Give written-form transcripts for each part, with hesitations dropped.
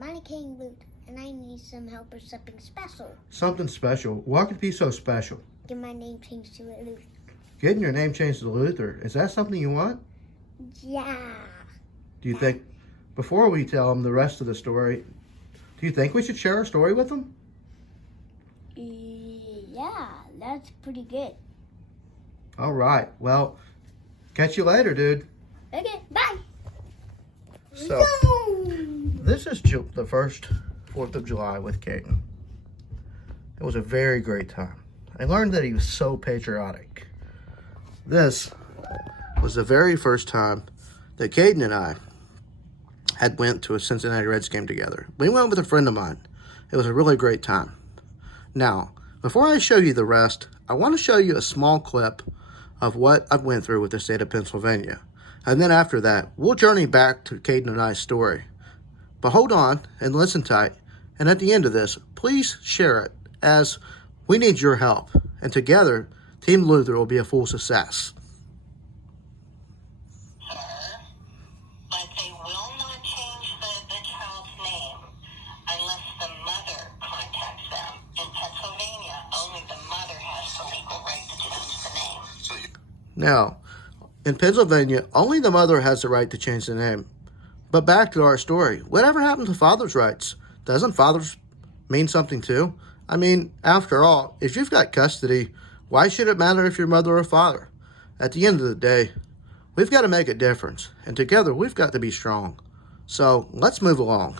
My name's Caden Luther, and I need some help with something special. Something special? What could be so special? Get my name changed to Luther. Getting your name changed to Luther. Is that something you want? Yeah. Do you think, before we tell them the rest of the story, do you think we should share our story with them? Yeah, that's pretty good. All right. Well, catch you later, dude. Okay, bye. So, this is the first 4th of July with Caden. It was a very great time. I learned that he was so patriotic. This was the very first time that Caden and I had went to a Cincinnati Reds game together. We went with a friend of mine. It was a really great time. Now, before I show you the rest, I want to show you a small clip of what I went through with the state of Pennsylvania. And then after that, we'll journey back to Caden and I's story. But hold on and listen tight. And at the end of this, please share it, as we need your help. And together, Team Luther will be a full success. But they will not change the child's name unless the mother contacts them. In Pennsylvania, only the mother has the legal right to change the name. Now, in Pennsylvania, only the mother has the right to change the name. But back to our story. Whatever happened to father's rights? Doesn't fathers mean something too? I mean, after all, if you've got custody, why should it matter if you're mother or father? At the end of the day, we've got to make a difference. And together, we've got to be strong. So, let's move along.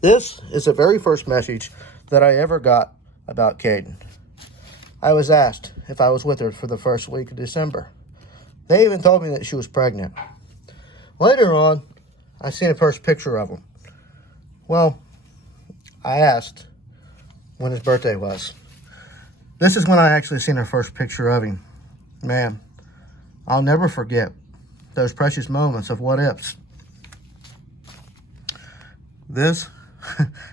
This is the very first message that I ever got about Caden. I was asked if I was with her for the first week of December. They even told me that she was pregnant. Later on, I seen a first picture of him. Well, I asked when his birthday was. This is when I actually seen her first picture of him. Man, I'll never forget those precious moments of what ifs. This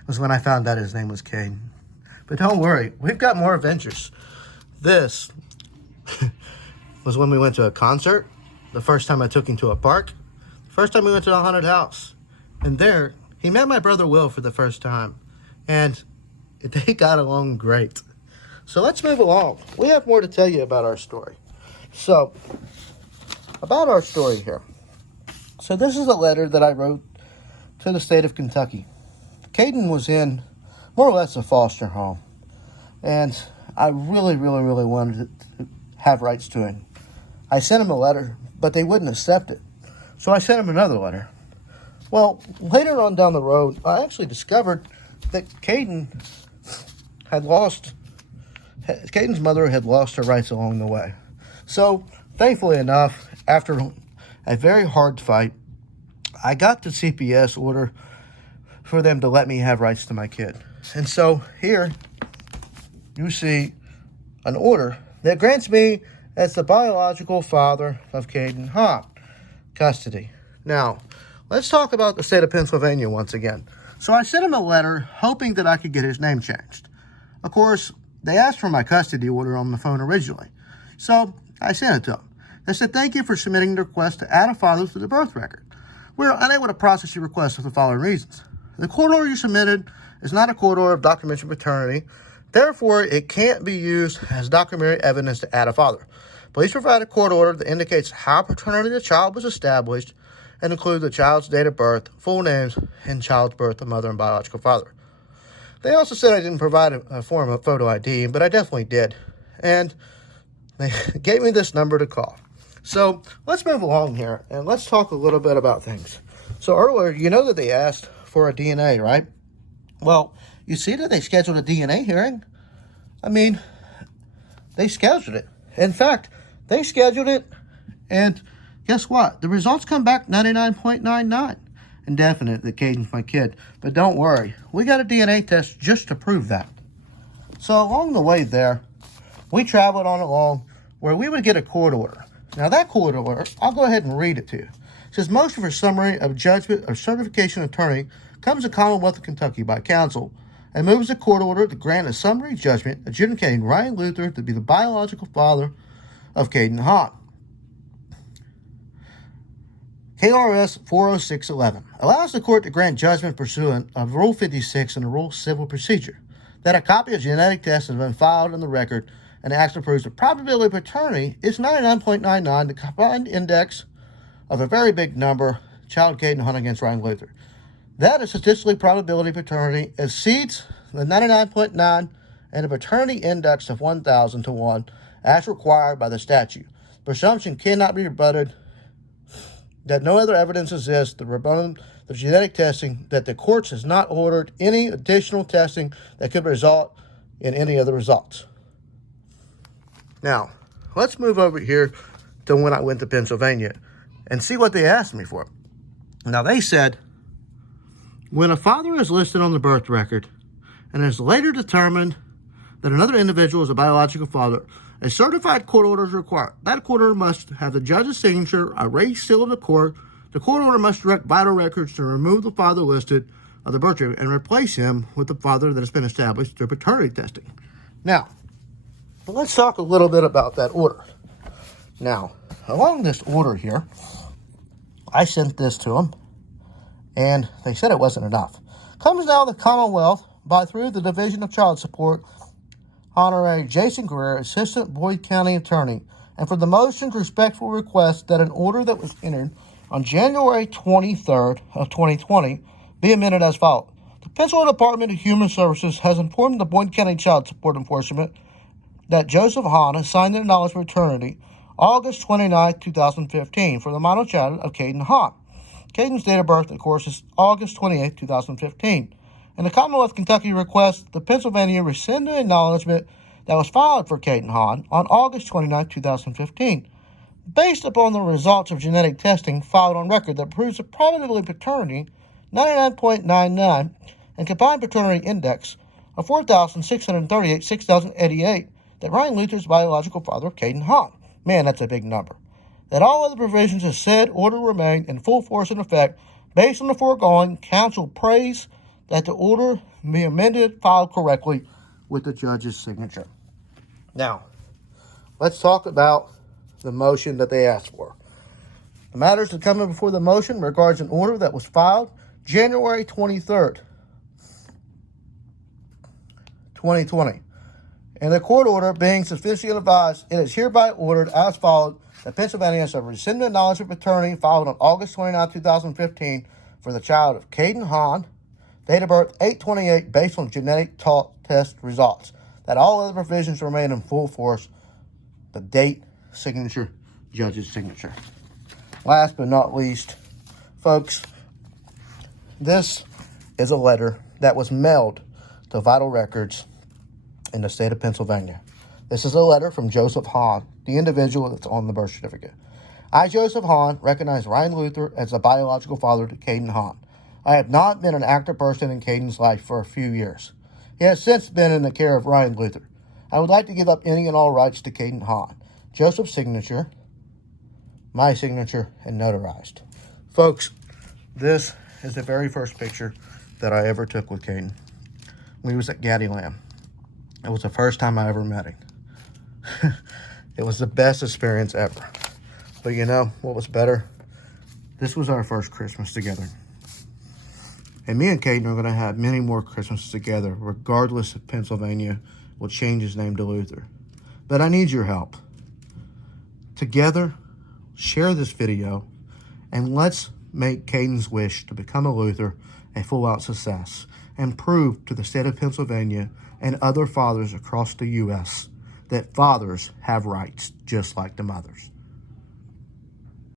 was when I found out his name was Caden. But don't worry, we've got more adventures. This was when we went to a concert, the first time I took him to a park, the first time we went to a haunted house. And there, he met my brother Will for the first time. And they got along great. So let's move along. We have more to tell you about our story. So, about our story here. So this is a letter that I wrote to the state of Kentucky. Caden was in more or less a foster home. And I really wanted to have rights to him. I sent him a letter, but they wouldn't accept it. So I sent him another letter. Well, later on down the road, I actually discovered that Caden's mother had lost her rights along the way. So, thankfully enough, after a very hard fight, I got the CPS order for them to let me have rights to my kid. And so, here, you see an order that grants me, as the biological father of Caden Hahn, custody. Now, let's talk about the state of Pennsylvania once again. So I sent him a letter hoping that I could get his name changed. Of course, they asked for my custody order on the phone originally. So I sent it to them. They said, "Thank you for submitting the request to add a father to the birth record. We're unable to process your request for the following reasons. The court order you submitted is not a court order of documentary paternity. Therefore, it can't be used as documentary evidence to add a father. Please provide a court order that indicates how paternity of the child was established and include the child's date of birth, full names, and child's birth of mother and biological father." They also said I didn't provide a form of photo ID, but I definitely did. And they gave me this number to call. So let's move along here, and let's talk a little bit about things. So earlier, you know that they asked for a DNA, right? Well, you see that they scheduled a DNA hearing. I mean, they scheduled it. In fact, they scheduled it, and guess what? The results come back 99.99. Indefinite that Caden's my kid. But don't worry, we got a DNA test just to prove that. So along the way there, we traveled on along where we would get a court order. Now that court order, I'll go ahead and read it to you. It says, "Motion for summary of judgment of certification attorney comes to Commonwealth of Kentucky by counsel and moves the court order to grant a summary judgment adjudicating Ryan Luther to be the biological father of Caden Hahn. KRS 40611 allows the court to grant judgment pursuant of Rule 56 in the Rule Civil Procedure that a copy of genetic test has been filed in the record and actually proves the probability of paternity is 99.99, the combined index of a very big number, child Caden Hunt against Ryan Luther. That is statistically probability of paternity exceeds the 99.9 and a paternity index of 1,000 to 1 as required by the statute. Presumption cannot be rebutted that no other evidence exists to rebut the genetic testing, that the courts has not ordered any additional testing that could result in any other results. Now, let's move over here to when I went to Pennsylvania and see what they asked me for. Now, they said, when a father is listed on the birth record and is later determined that another individual is a biological father, a certified court order is required. That court order must have the judge's signature, a raised seal of the court. The court order must direct vital records to remove the father listed of the birth record and replace him with the father that has been established through paternity testing. Now, let's talk a little bit about that order. Now, along this order here, I sent this to them, and they said it wasn't enough. Comes now the Commonwealth by through the Division of Child Support, Honorary Jason Guerrero, Assistant Boyd County Attorney, and for the motion, respectful request that an order that was entered on January 23rd of 2020 be amended as follows. The Pennsylvania Department of Human Services has informed the Boyd County Child Support Enforcement that Joseph Hahn has signed their acknowledgement of paternity August 29, 2015 for the minor child of Caden Hahn. Caden's date of birth, of course, is August 28, 2015. And the Commonwealth of Kentucky requests the Pennsylvania rescind the acknowledgement that was filed for Caden Hahn on August 29, 2015. Based upon the results of genetic testing filed on record that proves the probability of paternity 99.99 and combined paternity index of 4,638, 6,088, that Ryan Luther's biological father of Caden Hahn. Man, that's a big number. That all other provisions of said order remain in full force and effect. Based on the foregoing, counsel prays that the order be amended, filed correctly with the judge's signature. Now, let's talk about the motion that they asked for. The matters that come in before the motion regards an order that was filed January 23rd, 2020. And the court order being sufficiently advised, it is hereby ordered as followed that Pennsylvania has rescinded knowledge of paternity filed on August 29, 2015 for the child of Caden Hahn, date of birth 8/28 based on genetic test results. That all other provisions remain in full force. The date, signature, judge's signature. Last but not least, folks, this is a letter that was mailed to Vital Records in the state of Pennsylvania. This is a letter from Joseph Hahn, the individual that's on the birth certificate. I, Joseph Hahn, recognize Ryan Luther as the biological father to Caden Hahn. I have not been an active person in Caden's life for a few years. He has since been in the care of Ryan Luther. I would like to give up any and all rights to Caden Hahn. Joseph's signature, my signature, and notarized. Folks, this is the very first picture that I ever took with Caden. We was at Gaddyland. It was the first time I ever met him. It was the best experience ever. But you know what was better? This was our first Christmas together. And me and Caden are going to have many more Christmases together, regardless if Pennsylvania will change his name to Luther. But I need your help. Together, share this video, and let's make Caden's wish to become a Luther a full-out success, and prove to the state of Pennsylvania and other fathers across the U.S. that fathers have rights just like the mothers.